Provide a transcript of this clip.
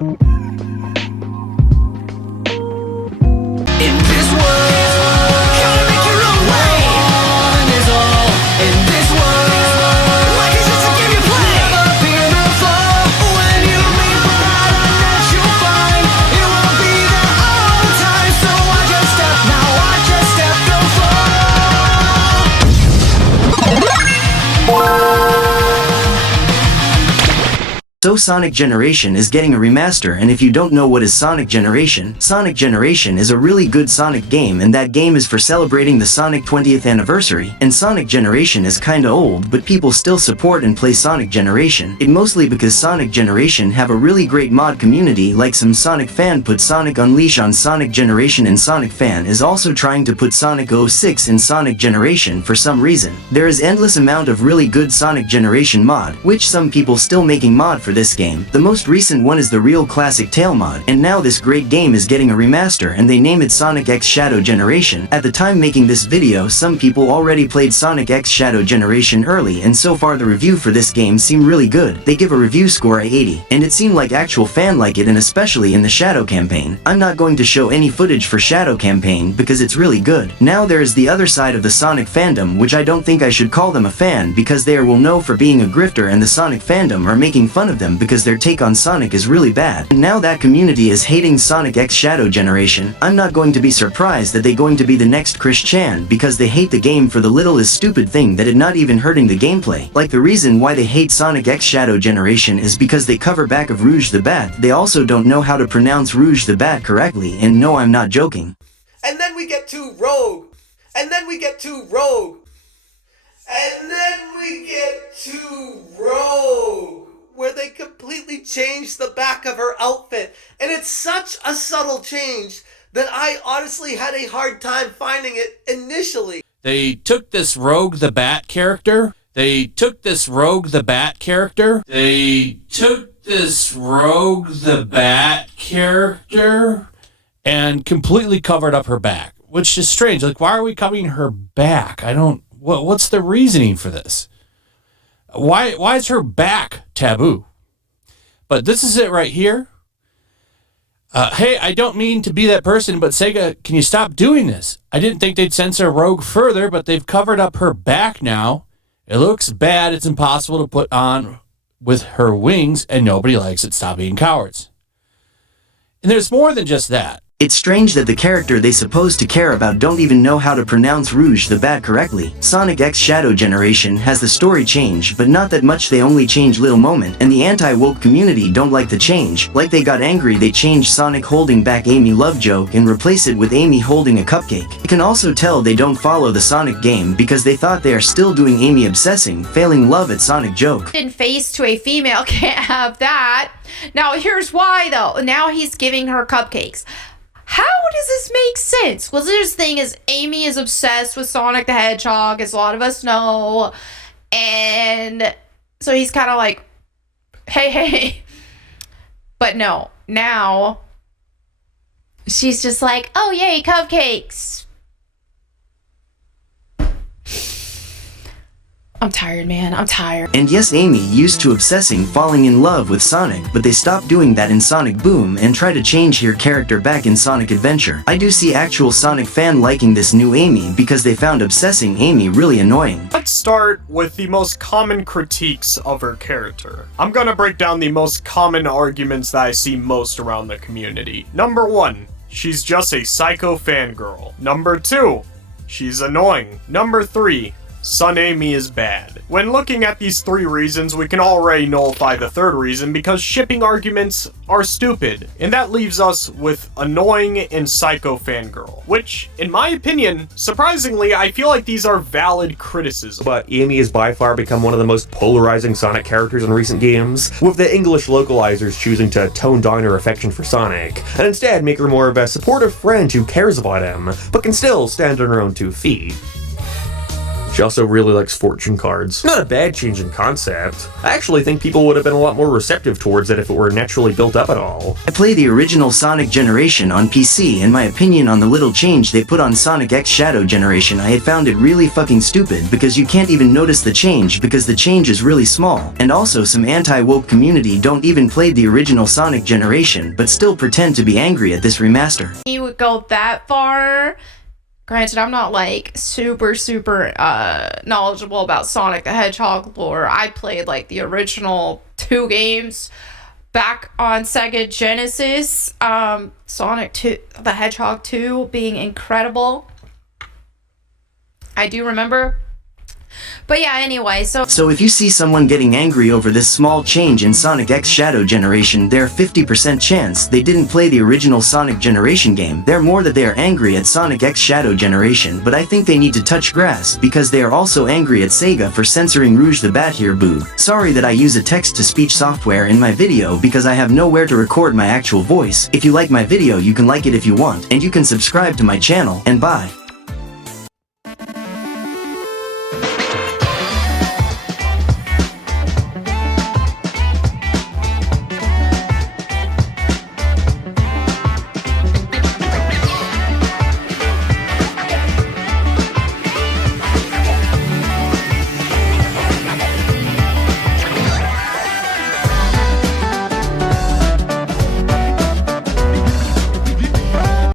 In this world, gotta make your own way. Fun is all in this world. Life is just a game you play. Never fear the fall. When you leave behind a net, you'll find it won't be there all the time. So watch your step now, watch your step go So Sonic Generation is getting a remaster, and if you don't know what is Sonic Generation is a really good Sonic game, and that game is for celebrating the Sonic 20th anniversary, and Sonic Generation is kinda old, but people still support and play Sonic Generation. It mostly because Sonic Generation have a really great mod community, like some Sonic fan put Sonic Unleash on Sonic Generation, and Sonic fan is also trying to put Sonic 06 in Sonic Generation for some reason. There is endless amount of really good Sonic Generation mod, which some people still making mod for this game. The most recent one is the Real Classic Tail mod, and now this great game is getting a remaster and they name it Sonic X Shadow Generation. At the time making this video, some people already played Sonic X Shadow Generation early, and so far the review for this game seem really good. They give a review score of 80, and it seemed like actual fan like it, and especially in the Shadow campaign. I'm not going to show any footage for Shadow campaign because it's really good. Now there is the other side of the Sonic fandom, which I don't think I should call them a fan because they will know for being a grifter, and the Sonic fandom are making fun of them because their take on Sonic is really bad. And now that community is hating Sonic X Shadow Generation. I'm not going to be surprised that they're going to be the next Chris Chan because they hate the game for the littlest stupid thing that it not even hurting the gameplay. Like the reason why they hate Sonic X Shadow Generation is because they cover back of Rouge the Bat. They also don't know how to pronounce Rouge the Bat correctly, and no, I'm not joking. And then we get to Rogue. And then we get to Rogue. And then we get to Rogue, where they completely changed the back of her outfit. And it's such a subtle change that I honestly had a hard time finding it initially. They took this Rogue the Bat character. They took this Rogue the Bat character and completely covered up her back, which is strange. Like, why are we covering her back? What's the reasoning for this? Why is her back taboo? But this is it right here. Hey, I don't mean to be that person, but Sega, can you stop doing this? I didn't think they'd censor Rogue further, but they've covered up her back now. It looks bad. It's impossible to put on with her wings, and nobody likes it. Stop being cowards. And there's more than just that. It's strange that the character they supposed to care about don't even know how to pronounce Rouge the Bat correctly. Sonic X Shadow Generation has the story change, but not that much. They only change little moment, and the anti-woke community don't like the change. Like they got angry, they changed Sonic holding back Amy love joke and replace it with Amy holding a cupcake. You can also tell they don't follow the Sonic game because they thought they are still doing Amy obsessing, failing love at Sonic joke. In face to a female, can't have that. Now here's why though. Now he's giving her cupcakes. How does this make sense? Well, this thing is Amy is obsessed with Sonic the Hedgehog, as a lot of us know. And so he's kind of like, hey. But no, now she's just like, oh, yay, cupcakes. I'm tired, man. I'm tired. And yes, Amy used to obsessing falling in love with Sonic, but they stopped doing that in Sonic Boom and try to change her character back in Sonic Adventure. I do see actual Sonic fan liking this new Amy because they found obsessing Amy really annoying. Let's start with the most common critiques of her character. I'm gonna break down the most common arguments that I see most around the community. Number 1, she's just a psycho fangirl. Number 2, she's annoying. Number 3, Son Amy is bad. When looking at these 3 reasons, we can already nullify the 3rd reason because shipping arguments are stupid. And that leaves us with annoying and psycho fangirl, which, in my opinion, surprisingly, I feel like these are valid criticisms. But Amy has by far become one of the most polarizing Sonic characters in recent games, with the English localizers choosing to tone down her affection for Sonic, and instead make her more of a supportive friend who cares about him, but can still stand on her own 2 feet. She also really likes fortune cards. Not a bad change in concept. I actually think people would have been a lot more receptive towards it if it were naturally built up at all. I play the original Sonic Generation on PC, and my opinion on the little change they put on Sonic X Shadow Generation, I had found it really fucking stupid because you can't even notice the change because the change is really small. And also some anti-woke community don't even play the original Sonic Generation but still pretend to be angry at this remaster. He would go that far. Granted, I'm not like super knowledgeable about Sonic the Hedgehog lore. I played like the original 2 games back on Sega Genesis. Sonic 2, the Hedgehog 2 being incredible. I do remember. But yeah, anyway, So if you see someone getting angry over this small change in Sonic X Shadow Generation, they're 50% chance they didn't play the original Sonic Generation game. They're more that they are angry at Sonic X Shadow Generation, but I think they need to touch grass because they are also angry at Sega for censoring Rouge the Bat here, boo. Sorry that I use a text-to-speech software in my video because I have nowhere to record my actual voice. If you like my video, you can like it if you want, and you can subscribe to my channel, and bye.